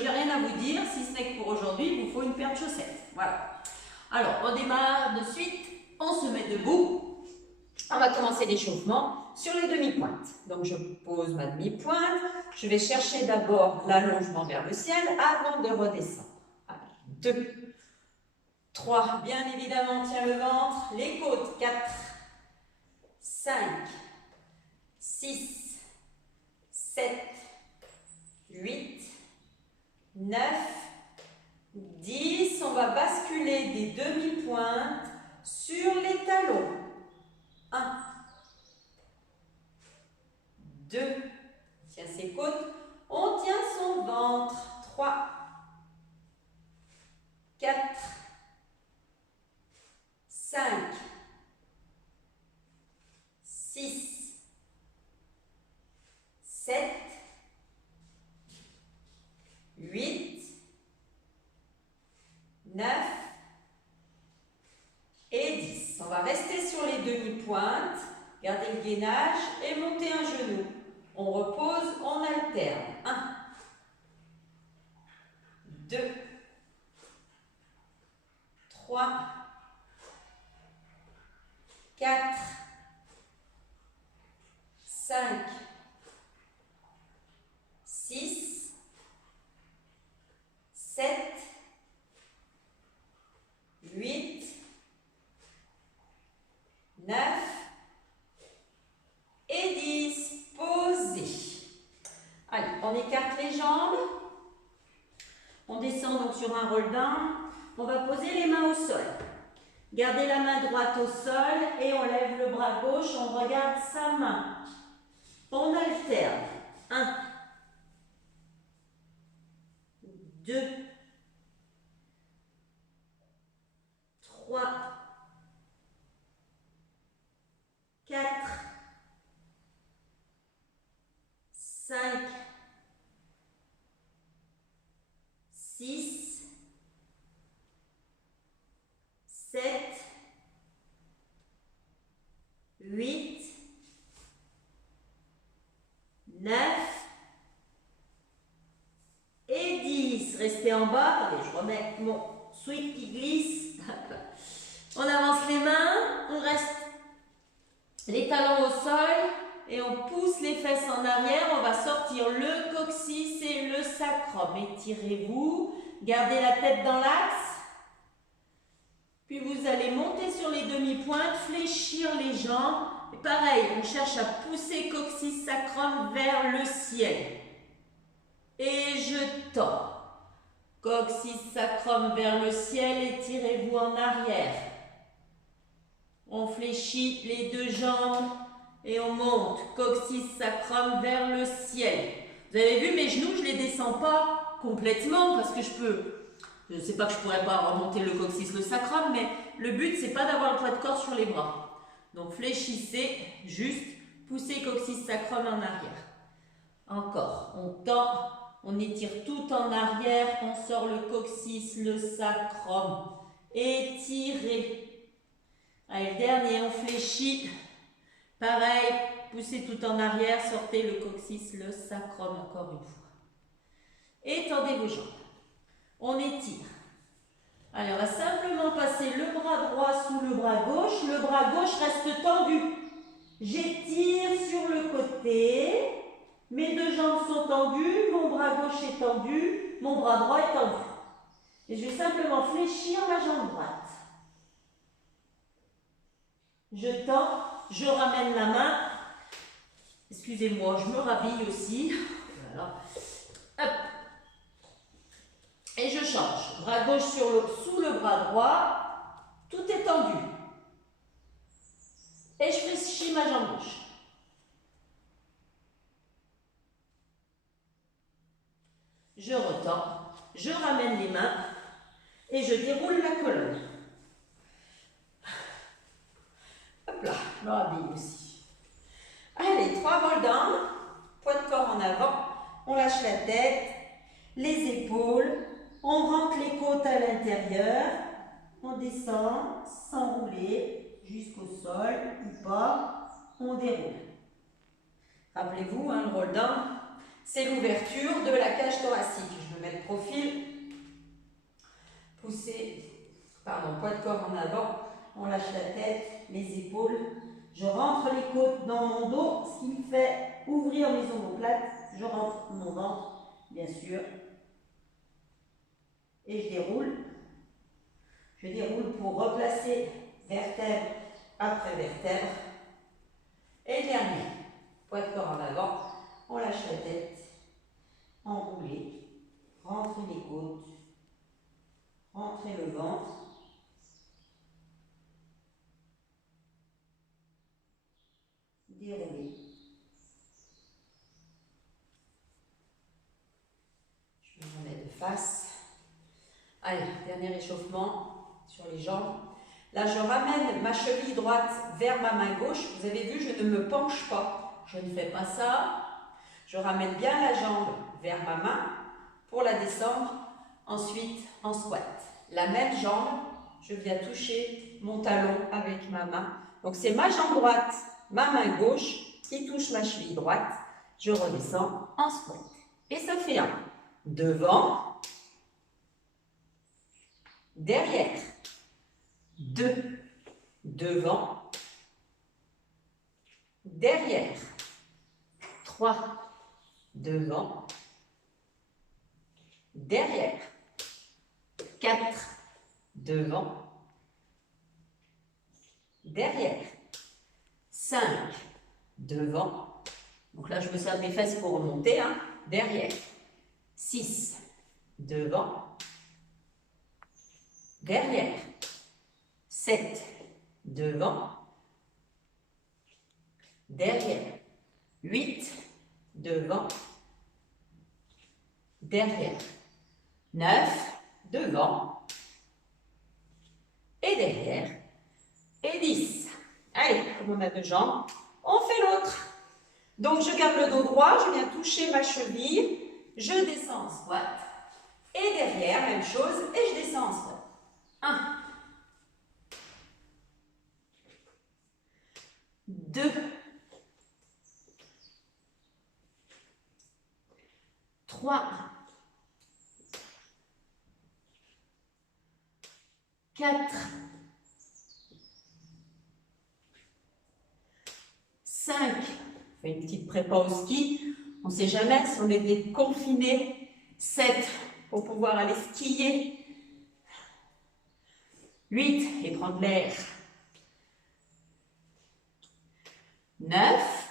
j'ai rien à vous dire, si ce n'est que pour aujourd'hui, il vous faut une paire de chaussettes. Voilà. Alors, on démarre de suite. On se met debout. On va commencer l'échauffement sur les demi-pointes. Donc, je pose ma demi-pointe. Je vais chercher d'abord l'allongement vers le ciel avant de redescendre. 2, 3, bien évidemment, tiens le ventre, les côtes, 4, 5, 6, 7, 8, 9, 10. On va basculer des demi-pointes sur les talons. 1, 2, tient ses côtes, on tient son ventre. 3, 4, 5, 6, 7, 8, 9 et 10. On va rester sur les demi-pointes, garder le gainage et monter un genou. On repose, on alterne. 1, 2, 3, 4, 5, 6, 7, 8, 9 et 10. Posez. Allez, on écarte les jambes. On descend donc sur un roll down. On va poser les mains au sol. Gardez la main droite au sol et on lève le bras gauche. On regarde sa main. On alterne. 1, 2, 3, 4, 5, 6, 7, 8, 9 et 10. Restez en bas. Attendez, je remets mon sweep qui glisse. On avance les mains, on reste les talons au sol et on pousse les fesses en arrière. On va sortir le coccyx et le sacrum. Étirez-vous, gardez la tête dans l'axe. Puis vous allez monter sur les demi-pointes, fléchir les jambes. Et pareil, on cherche à pousser coccyx sacrum vers le ciel. Et je tends. Coccyx sacrum vers le ciel, étirez-vous en arrière. On fléchit les deux jambes et on monte. Coccyx sacrum vers le ciel. Vous avez vu mes genoux, je ne les descends pas complètement parce que je ne sais pas que je ne pourrais pas remonter le coccyx, le sacrum, mais le but, c'est pas d'avoir le poids de corps sur les bras. Donc fléchissez, juste, poussez coccyx sacrum en arrière. Encore, on tend, on étire tout en arrière, on sort le coccyx, le sacrum. Étirez. Allez, le dernier, on fléchit. Pareil, poussez tout en arrière, sortez le coccyx, le sacrum encore une fois. Étendez vos jambes. On étire. Allez, on va simplement passer le bras droit sous le bras gauche. Le bras gauche reste tendu. J'étire sur le côté. Mes deux jambes sont tendues. Mon bras gauche est tendu. Mon bras droit est tendu. Et je vais simplement fléchir ma jambe droite. Je tends, je ramène la main. Excusez-moi, je me rhabille aussi. Voilà. Hop. Et je change. Bras gauche sous le bras droit. Tout est tendu. Et je fléchis ma jambe gauche. Je retends. Je ramène les mains. Et je déroule la colonne. Hop là, je me rhabille aussi. Allez, 3 roll down. Poids de corps en avant. On lâche la tête. Les épaules. On rentre les côtes à l'intérieur, on descend sans rouler jusqu'au sol ou pas, on déroule. Rappelez-vous, le roll down, c'est l'ouverture de la cage thoracique. Je je mets le profil. Pousser, pardon, poids de corps en avant. On lâche la tête, les épaules. Je rentre les côtes dans mon dos, ce qui me fait ouvrir mes omoplates. Je rentre mon ventre, bien sûr. Et je déroule. Je déroule pour replacer vertèbre après vertèbre. Et dernier, poids de corps en avant. On lâche la tête, enrouler, rentrer les côtes, rentrer le ventre. Dérouler. Je me remets de face. Allez, dernier échauffement sur les jambes. Là, je ramène ma cheville droite vers ma main gauche. Vous avez vu, je ne me penche pas. Je ne fais pas ça. Je ramène bien la jambe vers ma main pour la descendre. Ensuite, en squat. La même jambe, je viens toucher mon talon avec ma main. Donc, c'est ma jambe droite, ma main gauche qui touche ma cheville droite. Je redescends en squat. Et ça fait un. Devant. Derrière. 2. Devant. Derrière. 3. Devant. Derrière. 4. Devant. Derrière. 5. Devant. Donc là, je me sers de mes fesses pour remonter. Hein. Derrière. 6. Devant. Derrière. 7. Devant. Derrière. 8. Devant. Derrière. 9. Devant. Et derrière. Et 10. Allez, comme on a deux jambes, on fait l'autre. Donc, je garde le dos droit, je viens toucher ma cheville, je descends en squat. Et derrière, même chose, et je descends en squat. 1. 2. 3. 4. 5. On fait une petite prépa au ski. On ne sait jamais si on est des confinés. 7. Pour pouvoir aller skier. 8. Et prendre l'air. 9.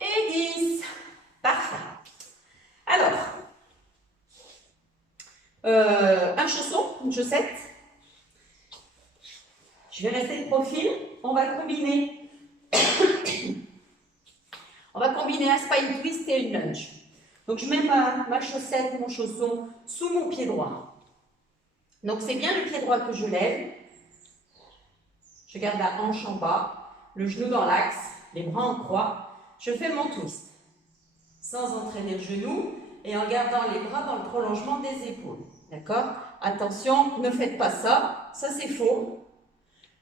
Et 10. Parfait. Alors, un chausson, une chaussette. Je vais rester de profil. On va combiner. On va combiner un spine twist et une lunge. Donc, je mets ma chaussette, mon chausson sous mon pied droit. Donc, c'est bien le pied droit que je lève. Je garde la hanche en bas, le genou dans l'axe, les bras en croix. Je fais mon twist. Sans entraîner le genou et en gardant les bras dans le prolongement des épaules. D'accord? Attention, ne faites pas ça. Ça, c'est faux.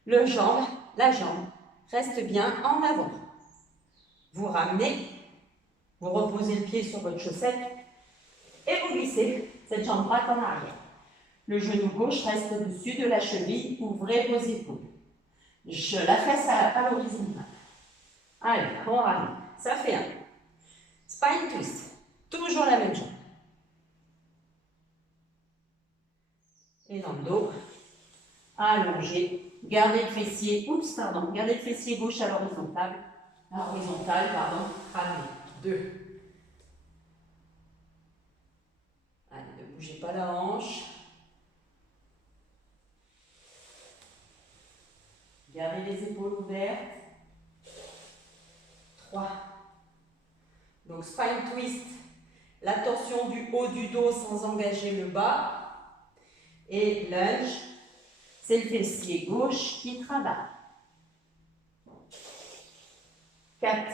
La jambe reste bien en avant. Vous ramenez, vous reposez le pied sur votre chaussette et vous glissez cette jambe droite en arrière. Le genou gauche reste au-dessus de la cheville, ouvrez vos épaules. Je la fesse à l'horizontale. Allez, on ramène. Ça fait un. Spine twist. Toujours la même jambe. Et dans le dos, allongé. Gardez le fessier, gardez le fessier gauche à l'horizontale. Ramenez. 2. Allez, ne bougez pas la hanche. Gardez les épaules ouvertes. 3. Donc, spine twist, la torsion du haut du dos sans engager le bas. Et lunge, c'est le fessier gauche qui travaille. 4.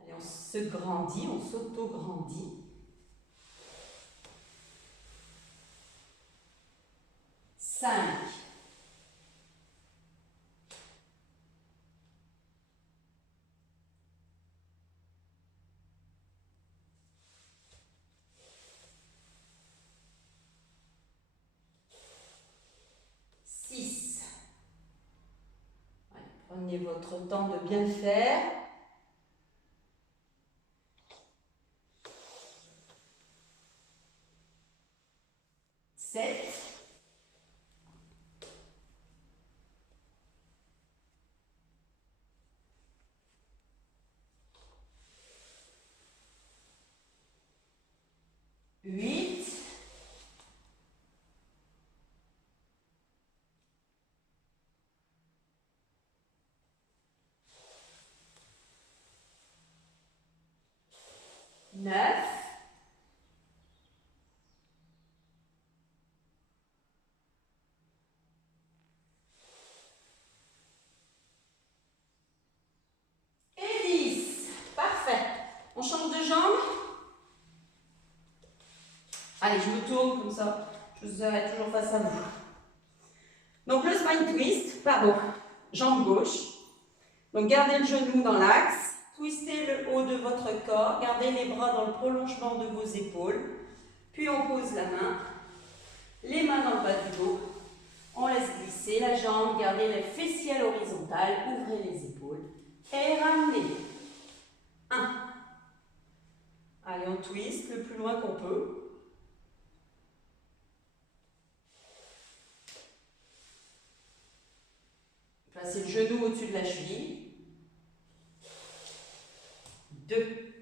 Allez, on se grandit, on s'auto-grandit. 5. Prenez votre temps de bien le faire. 7. 8. 9. 10. Parfait. On change de jambe. Allez, je me tourne comme ça. Je vous aurai toujours face à vous. Donc le spine twist, pardon, jambe gauche. Donc gardez le genou dans l'axe. Twistez le haut de votre corps. Gardez les bras dans le prolongement de vos épaules. Puis on pose la main. Les mains dans le bas du dos. On laisse glisser la jambe. Gardez le fessier à l'horizontale. Ouvrez les épaules. Et ramenez. 1. Allez, on twist le plus loin qu'on peut. Placez le genou au-dessus de la cheville. 2.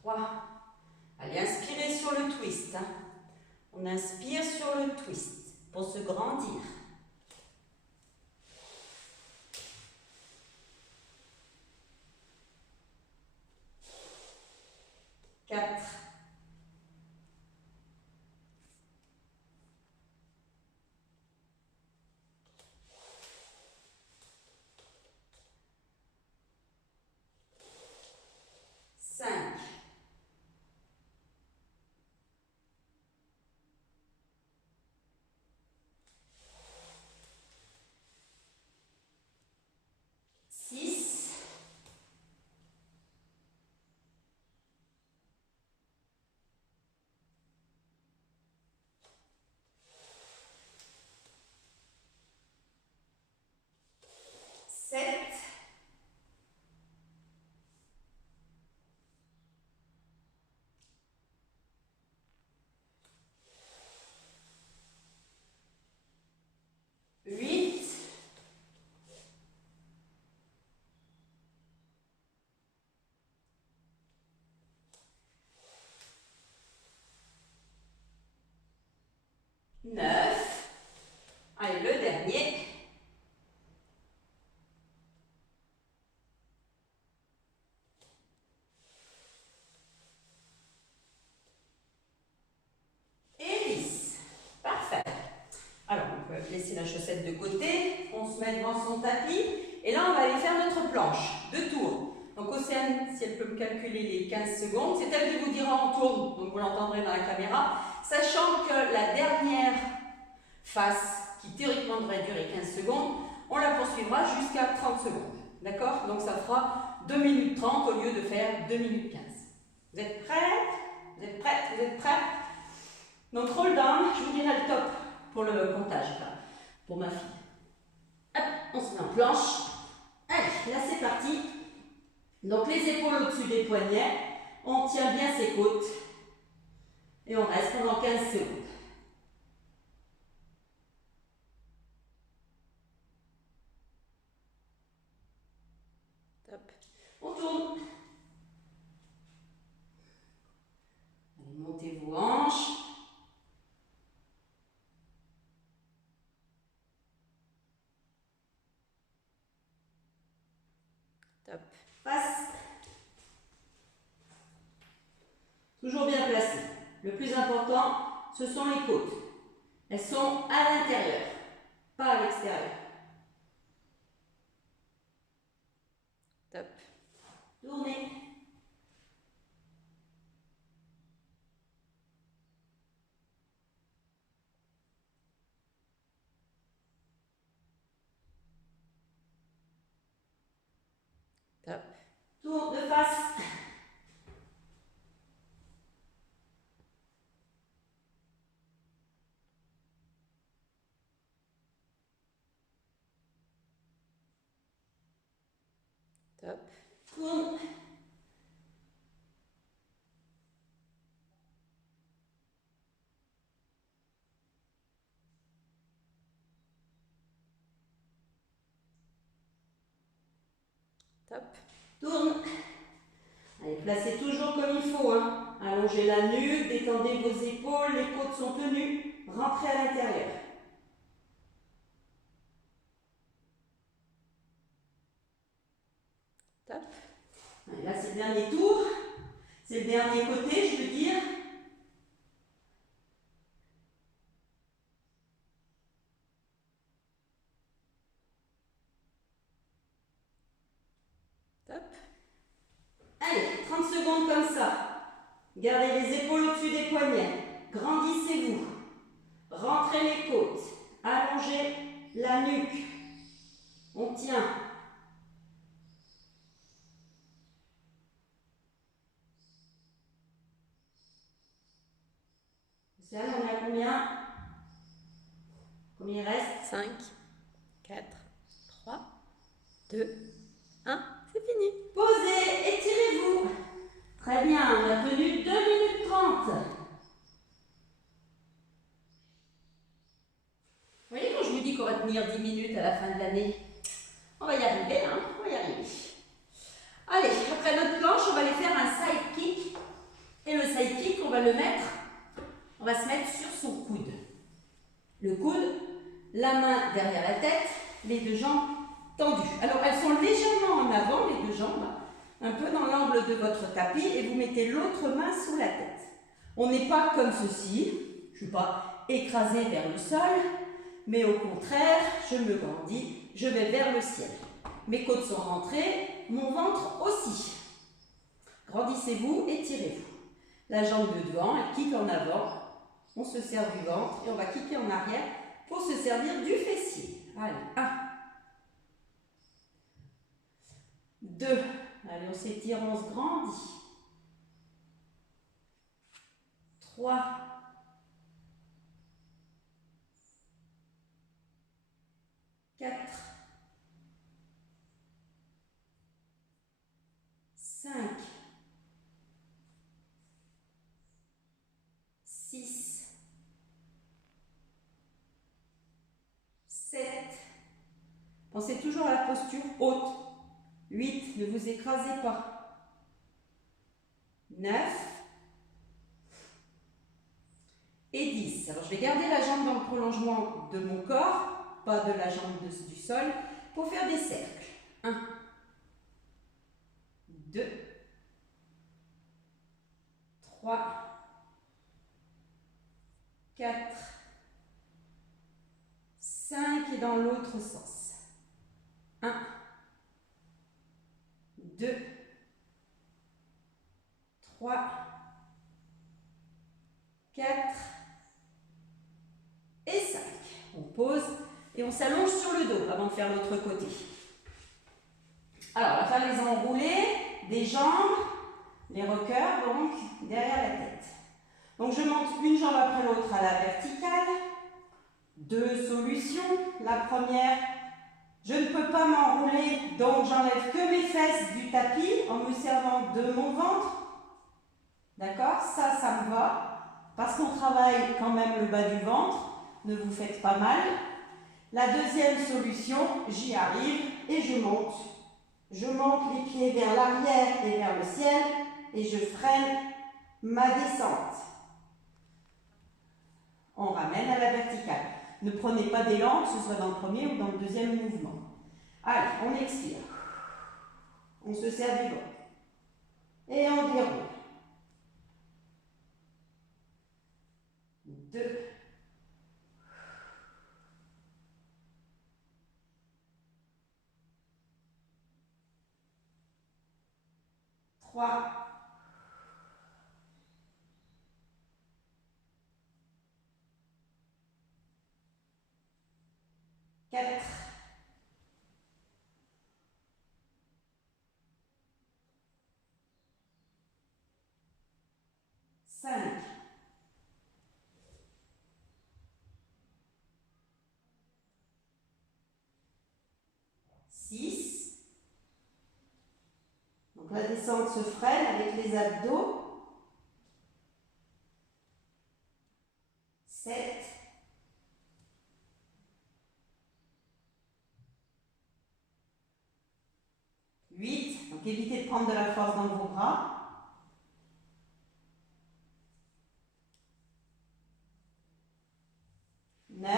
3. Allez, inspirez sur le twist. On inspire sur le twist pour se grandir. 4. 5. 6. 7. 8. 9. Allez, le dernier. Et 10. Parfait. Alors, on peut laisser la chaussette de côté. On se met devant son tapis. Et là, on va aller faire notre planche. 2 tours. Donc, Océane, si elle peut me calculer les 15 secondes, c'est elle qui vous dira en tourne. Donc, vous l'entendrez dans la caméra. Sachant que la dernière phase, qui théoriquement devrait durer 15 secondes, on la poursuivra jusqu'à 30 secondes. D'accord? Donc, ça fera 2 minutes 30 au lieu de faire 2 minutes 15. Vous êtes prêts? Vous êtes prêtes? Vous êtes prêts? Donc, roll down, je vous dirai le top pour le comptage, pour ma fille. Hop, on se met en planche. Allez, là c'est parti. Donc les épaules au-dessus des poignets, on tient bien ses côtes et on reste pendant 15 secondes. Top. On tourne. Allez, montez vos hanches. Top. Face. Toujours bien placé. Le plus important, ce sont les côtes. Elles sont à l'intérieur, pas à l'extérieur. Top. Tournez. Top. Tour de face. Top. Tourne. Top. Tourne. Allez, placez toujours comme il faut. Hein. Allongez la nuque, détendez vos épaules, les côtes sont tenues. Rentrez à l'intérieur. Top. Allez, là, c'est le dernier tour. C'est le dernier côté, je veux dire. Top. Allez, 30 secondes comme ça. Gardez les épaules au-dessus des poignets. Grandissez-vous. Rentrez les côtes. Allongez la nuque. On tient. Océane, on est à combien? Combien il reste? 5, 4, 3, 2, 1. C'est fini. Posez, étirez-vous. Très bien, on a tenu 2 minutes 30. Vous voyez quand je vous dis qu'on va tenir 10 minutes à la fin de l'année? On va y arriver, hein? On va y arriver. Allez, après notre planche, on va aller faire un side kick. Et le side kick, on va le mettre, on va se mettre sur son coude. Le coude, la main derrière la tête, les deux jambes tendues. Alors, elles sont légèrement en avant, les deux jambes, un peu dans l'angle de votre tapis, et vous mettez l'autre main sous la tête. On n'est pas comme ceci, je ne suis pas écrasée vers le sol, mais au contraire, je me grandis, je vais vers le ciel. Mes côtes sont rentrées, mon ventre aussi. Grandissez-vous, étirez-vous. La jambe de devant, elle kick en avant, on se sert du ventre et on va kicker en arrière pour se servir du fessier. Allez, 1, 2, allez, on s'étire, on se grandit. 3, 4, 5, 6, 7. Pensez toujours à la posture haute. 8, ne vous écrasez pas. 9 et 10. Alors je vais garder la jambe dans le prolongement de mon corps, pas de la jambe du sol, pour faire des cercles. 1, 2, 3, 4, 5 et dans l'autre sens. 1, 2, 3, 4 et 5. On pose et on s'allonge sur le dos avant de faire l'autre côté. Alors, on va faire les enroulés des jambes, les rockers, donc derrière la tête. Donc, je monte une jambe après l'autre à la verticale. 2 solutions. La première, je ne peux pas m'enrouler, donc j'enlève que mes fesses du tapis en me servant de mon ventre. D'accord? Ça me va, parce qu'on travaille quand même le bas du ventre. Ne vous faites pas mal. La deuxième solution, j'y arrive et je monte. Je monte les pieds vers l'arrière et vers le ciel et je freine ma descente. On ramène à la verticale. Ne prenez pas d'élan, que ce soit dans le premier ou dans le deuxième mouvement. Allez, on expire. On se sert du ventre. Et on déroule. 2. 3. 4. 5. 6. la descente se freine avec les abdos. 7. 8. Donc évitez de prendre de la force dans vos bras. 9.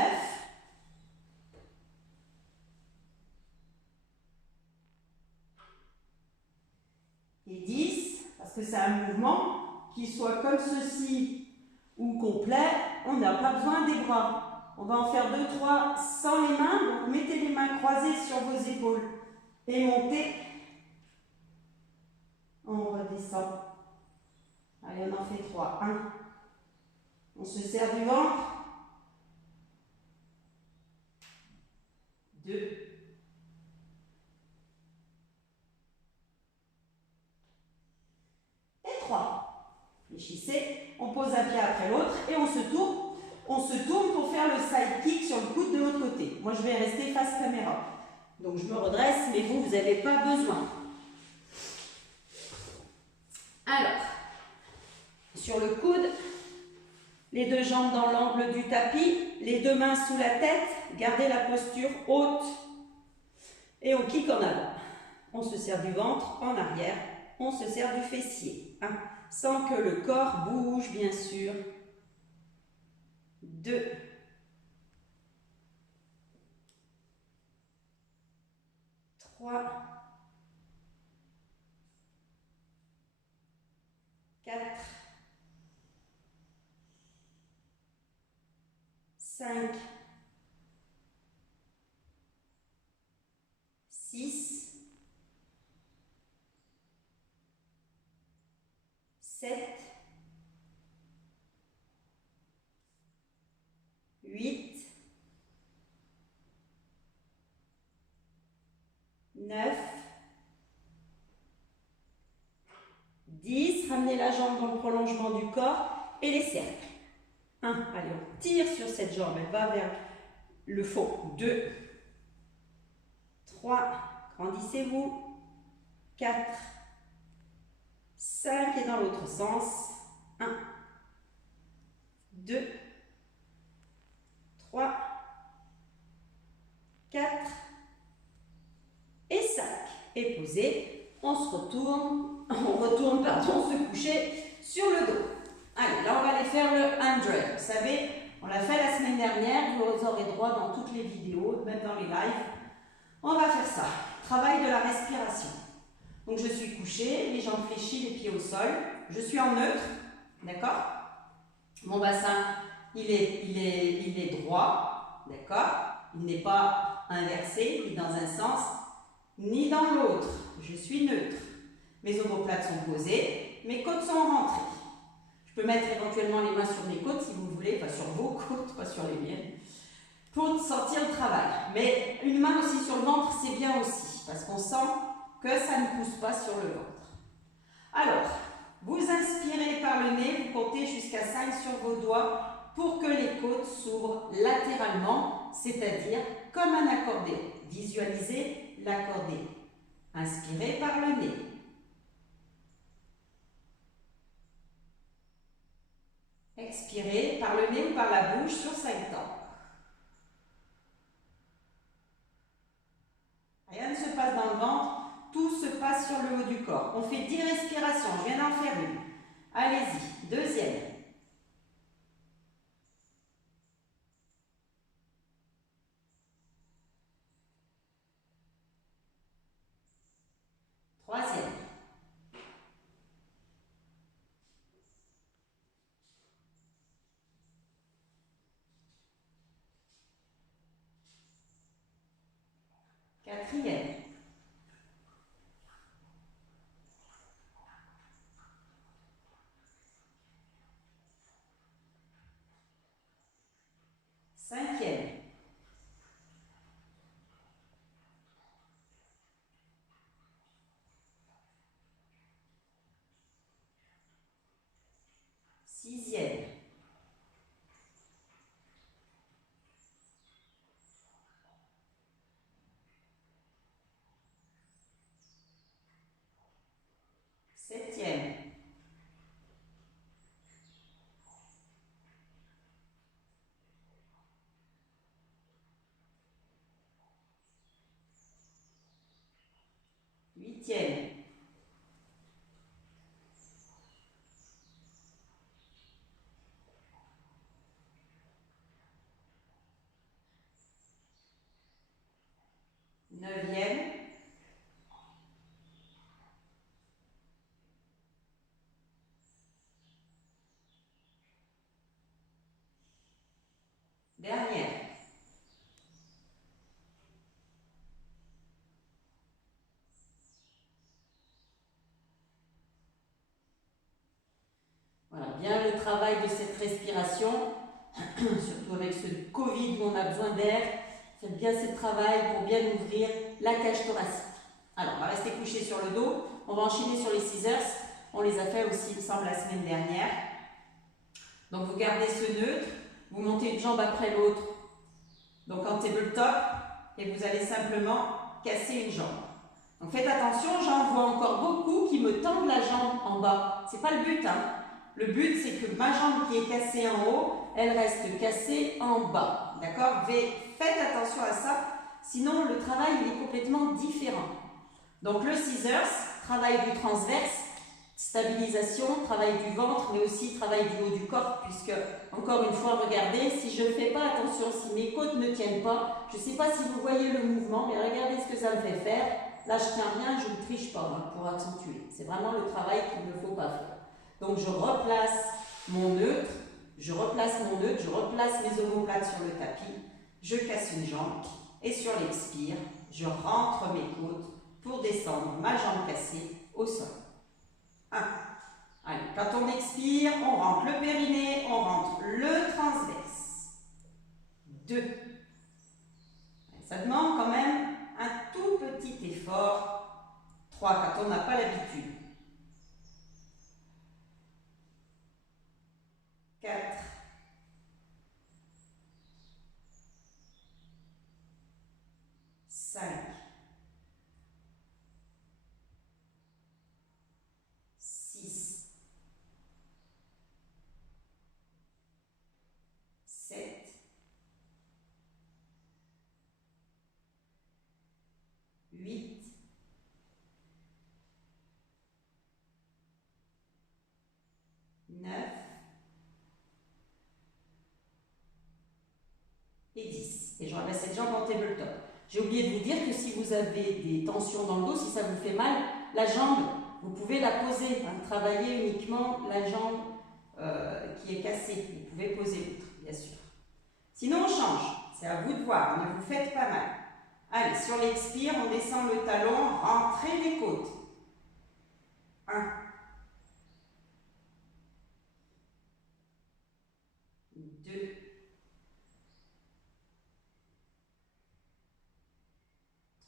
Et 10, parce que c'est un mouvement, qu'il soit comme ceci ou complet, on n'a pas besoin des bras. On va en faire 2, 3 sans les mains, donc mettez les mains croisées sur vos épaules et montez. On redescend. Allez, on en fait 3. 1. On se serre du ventre. 2. Et 3. Réfléchissez. On pose un pied après l'autre et on se tourne. On se tourne pour faire le side kick sur le coude de l'autre côté. Moi, je vais rester face caméra. Donc, je me redresse, mais vous n'avez pas besoin. Alors, sur le coude, les 2 jambes dans l'angle du tapis, les 2 mains sous la tête, gardez la posture haute et on kick en avant. On se serre du ventre en arrière, on se serre du fessier, sans que le corps bouge bien sûr. 2. 3. 4. 5. 6. 7. 8. 9. 10. Ramenez la jambe dans le prolongement du corps et les cercles. 1. Allez, on tire sur cette jambe, elle va vers le fond. 2. 3. Grandissez-vous. 4. 5 et dans l'autre sens. 1. 2. 3. 4. Et 5. Et posez. On se retourne. On retourne, pardon, se coucher sur le dos. Allez, là on va aller faire le 100. Vous savez, on l'a fait la semaine dernière. Vous aurez droit dans toutes les vidéos, même dans les lives. On va faire ça. Travail de la respiration. Donc je suis couchée, les jambes fléchies, les pieds au sol. Je suis en neutre, d'accord? Mon bassin, il est droit, d'accord? Il n'est pas inversé, ni dans un sens, ni dans l'autre. Je suis neutre. Mes omoplates sont posées, mes côtes sont rentrées. Je peux mettre éventuellement les mains sur mes côtes si vous voulez, pas sur vos côtes, pas sur les miennes, pour sentir le travail. Mais une main aussi sur le ventre, c'est bien aussi, parce qu'on sent que ça ne pousse pas sur le ventre. Alors, vous inspirez par le nez, vous comptez jusqu'à 5 sur vos doigts pour que les côtes s'ouvrent latéralement, c'est-à-dire comme un accordéon. Visualisez l'accordéon. Inspirez par le nez. Expirez par le nez ou par la bouche sur 5 temps. Rien ne se passe dans le ventre, tout se passe sur le haut du corps. On fait 10 respirations, je viens d'en faire une. Allez-y, deuxième. Troisième. Quatrième. Cinquième. Sixième. 8e, 9e, dernière. Voilà, bien le travail de cette respiration, surtout avec ce Covid où on a besoin d'air. Faites bien ce travail pour bien ouvrir la cage thoracique. Alors, on va rester couché sur le dos. On va enchaîner sur les scissors. On les a fait aussi, il me semble, la semaine dernière. Donc, vous gardez ce neutre. Vous montez une jambe après l'autre. Donc, en tabletop. Et vous allez simplement casser une jambe. Donc, faites attention, j'en vois encore beaucoup qui me tendent la jambe en bas. Ce n'est pas le but, hein. Le but, c'est que ma jambe qui est cassée en haut, elle reste cassée en bas. D'accord? Faites attention à ça, sinon le travail il est complètement différent. Donc le scissors, travail du transverse, stabilisation, travail du ventre, mais aussi travail du haut du corps, puisque, encore une fois, regardez, si je ne fais pas attention, si mes côtes ne tiennent pas, je ne sais pas si vous voyez le mouvement, mais regardez ce que ça me fait faire. Là, je tiens rien, je ne triche pas hein, pour accentuer. C'est vraiment le travail qu'il ne faut pas faire. Donc je replace mon neutre, je replace mes omoplates sur le tapis, je casse une jambe et sur l'expire, je rentre mes côtes pour descendre ma jambe cassée au sol. 1. Allez, quand on expire, on rentre le périnée, on rentre le transverse. 2. Ça demande quand même un tout petit effort. 3, quand on n'a pas l'habitude. 4, 5, 6, 7, 8, 9 et 10. Et je remets cette jambe en tabletop. J'ai oublié de vous dire que si vous avez des tensions dans le dos, si ça vous fait mal, la jambe, vous pouvez la poser. Hein, travailler uniquement la jambe qui est cassée. Vous pouvez poser l'autre, bien sûr. Sinon, on change. C'est à vous de voir. Ne vous faites pas mal. Allez, sur l'expire, on descend le talon, rentrez les côtes. 1, 2,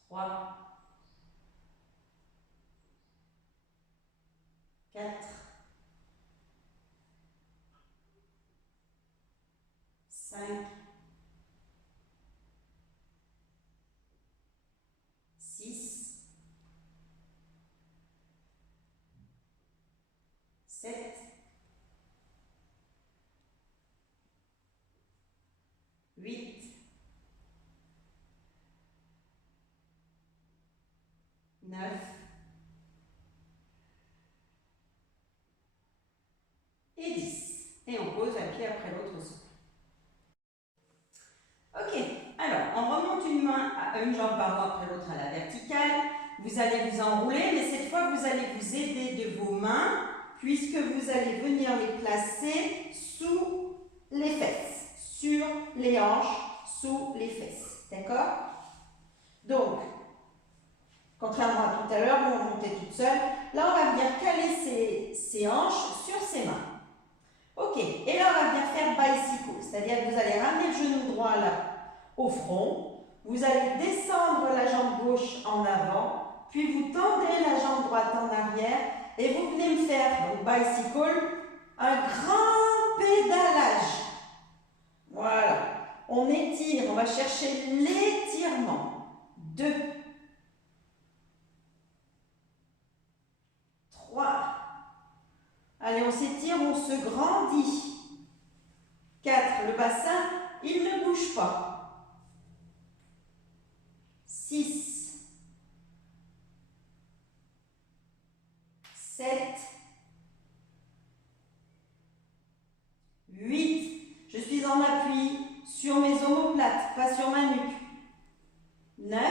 3, 4, 5, 6, 7, 8, 9 et 10. Et on pose un pied après l'autre au sol. Ok, alors on remonte une jambe après l'autre à la verticale. Vous allez vous enrouler, mais cette fois vous allez vous aider de vos mains, puisque vous allez venir les placer sous les fesses, sur les hanches, sous les fesses. D'accord? Donc, contrairement à tout à l'heure où on montait toute seule, là on va venir caler ses hanches sur ses mains. Ok, et là on va venir faire bicycle, c'est-à-dire que vous allez ramener le genou droit là au front, vous allez descendre la jambe gauche en avant, puis vous tendez la jambe droite en arrière et vous venez me faire, donc bicycle, un grand pédalage. Voilà, on étire, on va chercher l'étirement. 2, 3, allez, on s'étire, on se grandit. 4, le bassin, il ne bouge pas. 6, sur mes omoplates, pas sur ma nuque. 9.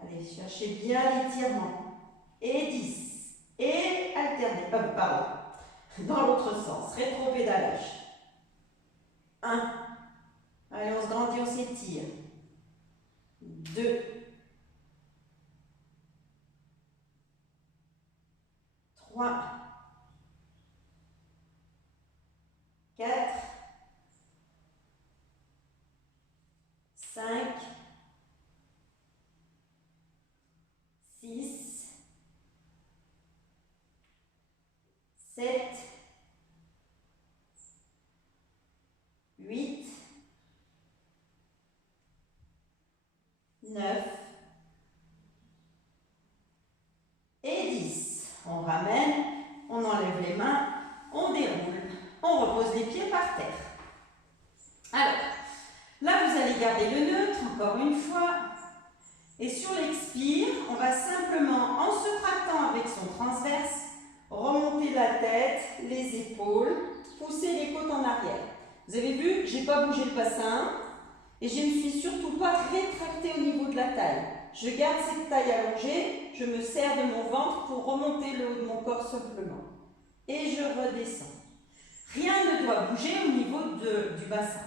Allez, cherchez bien l'étirement. Et 10. Et alternez. Pardon. Dans l'autre sens. Rétro-pédalage. 1. Allez, on se grandit, on s'étire. 2. 3. 4. 5. 6. 7. 8. 9. Et 10. On ramène, on enlève les mains, on déroule, on repose les pieds par terre. Alors, là vous allez garder le neutre, encore une fois. Et sur l'expire, on va simplement, en se tractant avec son transverse, remonter la tête, les épaules, pousser les côtes en arrière. Vous avez vu, je n'ai pas bougé le bassin et je ne me suis surtout pas rétractée au niveau de la taille. Je garde cette taille allongée, je me sers de mon ventre pour remonter le haut de mon corps simplement. Et je redescends. Rien ne doit bouger au niveau du bassin.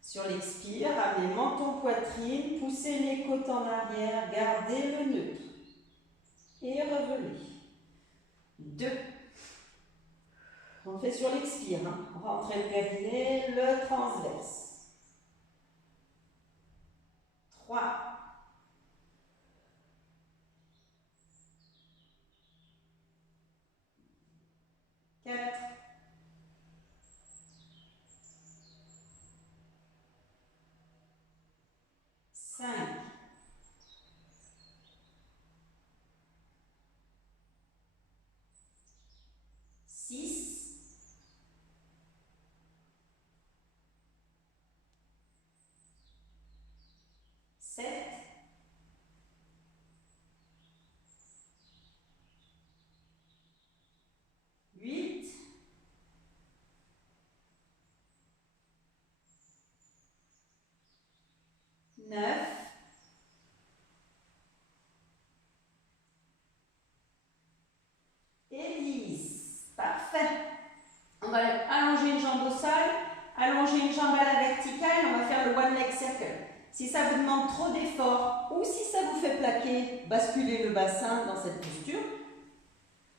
Sur l'expire, amenez menton, poitrine, poussez les côtes en arrière, gardez le neutre. Et revenez. 2. On fait sur l'expire. Rentrez le périnée, le transverse. 3. 4. 5. 6. 7. 8. 9. Et 10. Parfait. On va allonger une jambe au sol, allonger une jambe à la verticale, on va faire le one leg circle. Si ça vous demande trop d'effort ou si ça vous fait plaquer, basculez le bassin dans cette posture.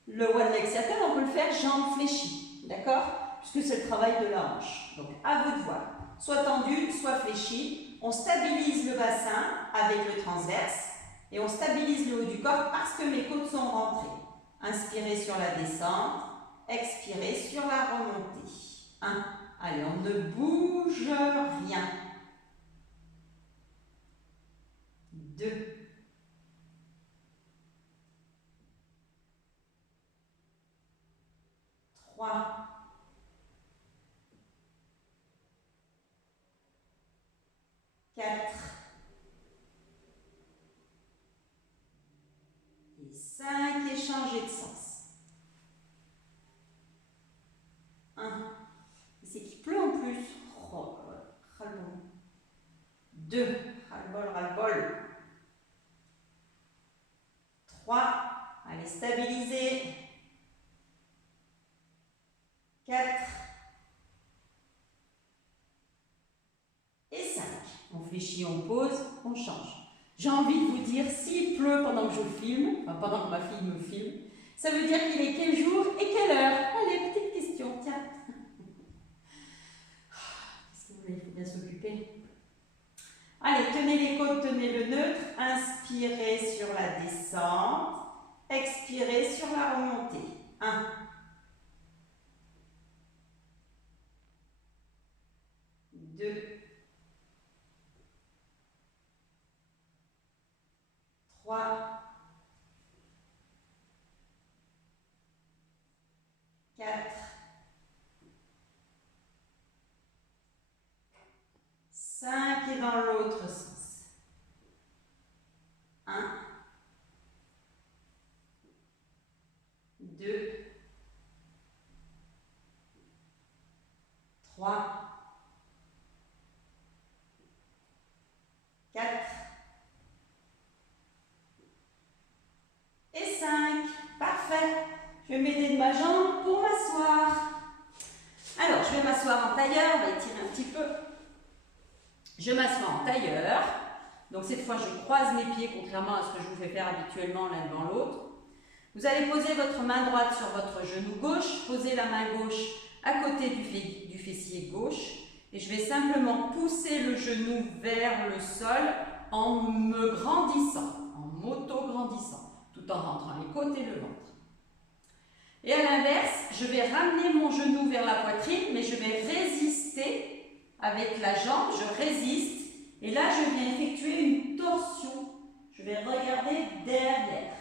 Le one leg circle, on peut le faire jambes fléchies, d'accord? Puisque c'est le travail de la hanche. Donc à vous de voir. Soit tendu, soit fléchi. On stabilise le bassin avec le transverse et on stabilise le haut du corps parce que mes côtes sont rentrées. Inspirez sur la descente, expirez sur la remontée. 1. Allez, on ne bouge rien. 2. 3. 4. Et 5. Et changez de sens. 1. C'est qu'il pleut en plus. Oh, ras-le-bol. 2. Ras-le-bol, ras-le-bol. 3. Allez, stabilisez. 4. Et 5. On fléchit, on pose, on change. J'ai envie de vous dire, s'il pleut pendant que je filme, enfin pendant que ma fille me filme, ça veut dire qu'il est quel jour et quelle heure? Allez, petite question, tiens. Qu'est-ce que vous voulez, il faut bien s'occuper. Allez, tenez les côtes, tenez le neutre, inspirez sur la descente, expirez sur la remontée. 1. 2. 3. 4. 5 et dans l'autre sens. 1. 2. 3. Je vais m'aider de ma jambe pour m'asseoir. Alors, je vais m'asseoir en tailleur, on va étirer un petit peu. Je m'assois en tailleur. Donc cette fois, je croise mes pieds, contrairement à ce que je vous fais faire habituellement l'un devant l'autre. Vous allez poser votre main droite sur votre genou gauche, posez la main gauche à côté du fessier gauche et je vais simplement pousser le genou vers le sol en me grandissant, en m'auto-grandissant, tout en rentrant les côtes et le ventre. Et à l'inverse, je vais ramener mon genou vers la poitrine, mais je vais résister avec la jambe, je résiste. Et là, je viens effectuer une torsion. Je vais regarder derrière.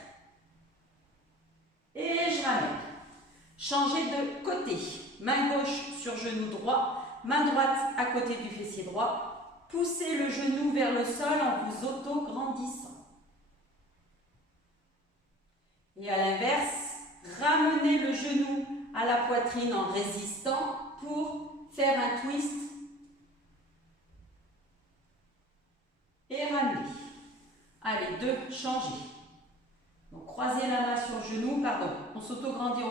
Et je ramène. Changer de côté. Main gauche sur genou droit. Main droite à côté du fessier droit. Poussez le genou vers le sol en vous auto-grandissant. Et à l'inverse, ramenez le genou à la poitrine en résistant pour faire un twist. Et ramener. Allez, 2, changez. Donc, croisez la main sur le genou, pardon, on s'auto-grandit,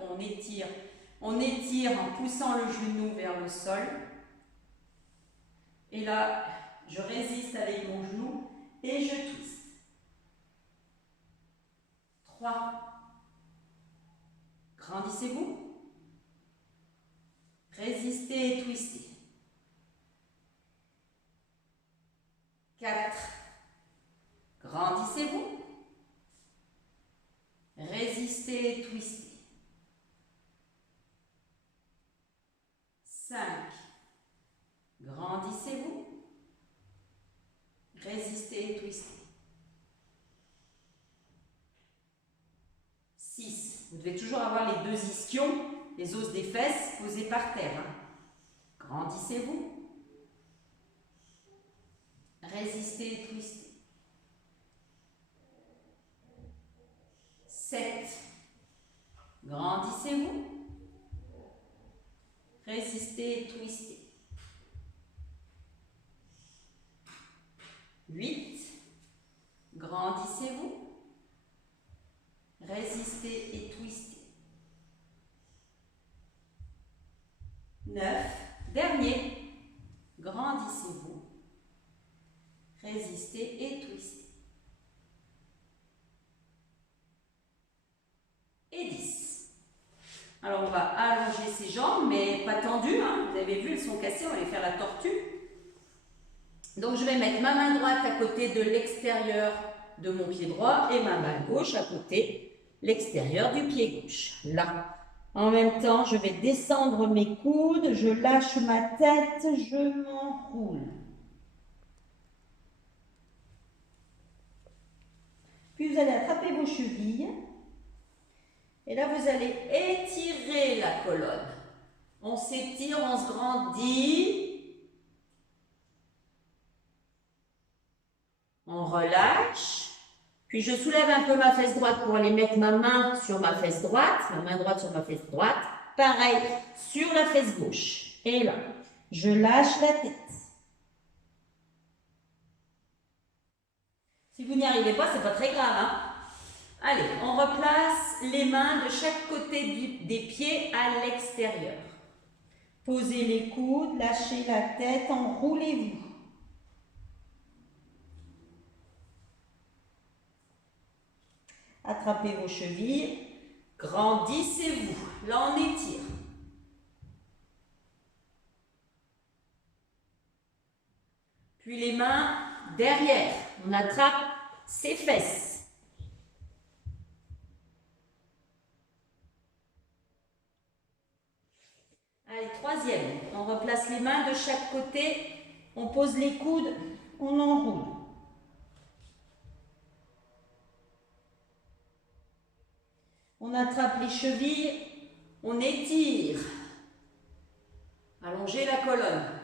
on étire. On étire en poussant le genou vers le sol. Et là, je résiste avec mon genou et je twiste. 3. Grandissez-vous. Résistez et twistez. 4. Grandissez-vous. Résistez et twistez. 5. Grandissez-vous. Résistez et twistez. 6. Vous devez toujours avoir les 2 ischions, les os des fesses posés par terre. Grandissez-vous. Résistez et twistez. 7. Grandissez-vous. Résistez et twistez. 8. Grandissez-vous. Résistez et twistez. 9. Dernier. Grandissez-vous. Résistez et twistez. Et 10. Alors on va allonger ses jambes, mais pas tendues, hein. Vous avez vu, elles sont cassées, on va aller faire la tortue. Donc je vais mettre ma main droite à côté de l'extérieur de mon pied droit et ma main gauche à côté de l'extérieur du pied gauche. Là. En même temps, je vais descendre mes coudes, je lâche ma tête, je m'enroule. Puis vous allez attraper vos chevilles. Et là, vous allez étirer la colonne. On s'étire, on se grandit. On relâche. Puis je soulève un peu ma fesse droite pour aller mettre ma main sur ma fesse droite. Ma main droite sur ma fesse droite. Pareil, sur la fesse gauche. Et là, je lâche la tête. Si vous n'y arrivez pas, c'est pas très grave, hein? Allez, on replace les mains de chaque côté des pieds à l'extérieur. Posez les coudes, lâchez la tête, enroulez-vous. Attrapez vos chevilles, grandissez-vous. Là, on étire. Puis les mains derrière. On attrape ses fesses. Allez, troisième. On replace les mains de chaque côté. On pose les coudes. On enroule. On attrape les chevilles. On étire. Allongez la colonne.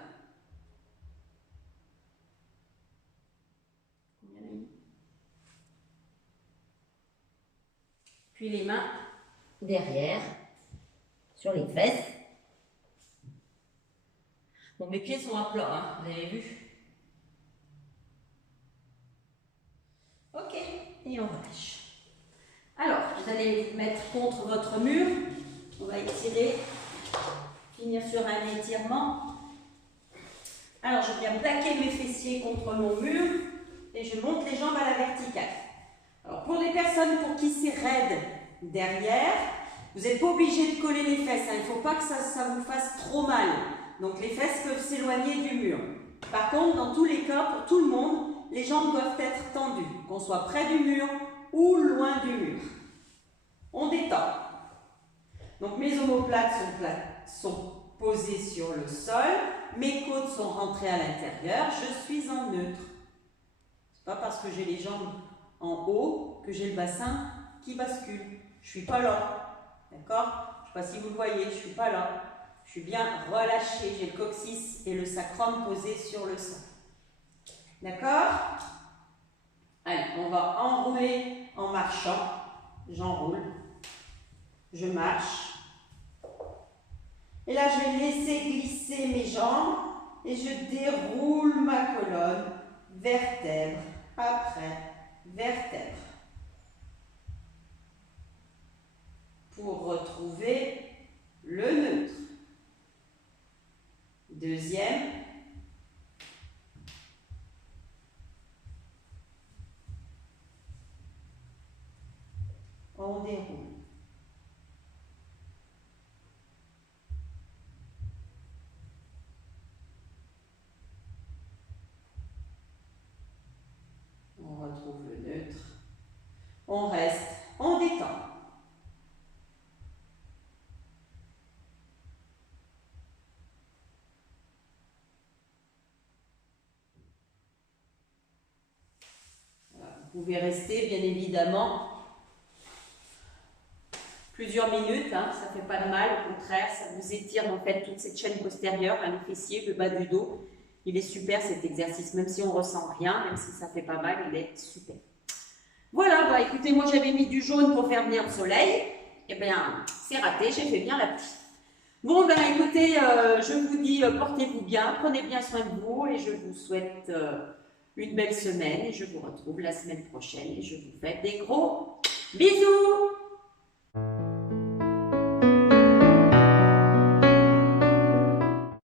Puis les mains derrière, sur les fesses. Bon, mes pieds sont à plat, hein, vous avez vu? Ok, et on relâche. Alors, allez vous mettre contre votre mur. On va étirer, finir sur un étirement. Alors, je viens plaquer mes fessiers contre mon mur et je monte les jambes à la verticale. Alors, pour les personnes pour qui c'est raide derrière, vous n'êtes pas obligé de coller les fesses. Hein. Il ne faut pas que ça vous fasse trop mal. Donc, les fesses peuvent s'éloigner du mur. Par contre, dans tous les cas, pour tout le monde, les jambes doivent être tendues, qu'on soit près du mur ou loin du mur. On détend. Donc mes omoplates sont posées sur le sol, mes côtes sont rentrées à l'intérieur, je suis en neutre. C'est pas parce que j'ai les jambes en haut que j'ai le bassin qui bascule. Je suis pas là. D'accord? Je sais pas si vous le voyez, je suis pas là. Je suis bien relâchée, j'ai le coccyx et le sacrum posés sur le sol. D'accord? Allez, on va enrouler en marchant. J'enroule. Je marche. Et là, je vais laisser glisser mes jambes et je déroule ma colonne, vertèbre après vertèbre. Pour retrouver le neutre. Deuxième. On déroule. On retrouve le neutre. On reste, on détend. Voilà. Vous pouvez rester, bien évidemment, plusieurs minutes, hein, ça ne fait pas de mal, au contraire, ça vous étire en fait toute cette chaîne postérieure, hein, les fessiers, le bas du dos. Il est super cet exercice, même si on ne ressent rien, même si ça fait pas mal, il est super. Voilà, bah écoutez, moi j'avais mis du jaune pour faire venir le soleil, et bien c'est raté, j'ai fait bien la pluie. Bon, ben écoutez, je vous dis, portez-vous bien, prenez bien soin de vous, et je vous souhaite une belle semaine, et je vous retrouve la semaine prochaine, et je vous fais des gros bisous!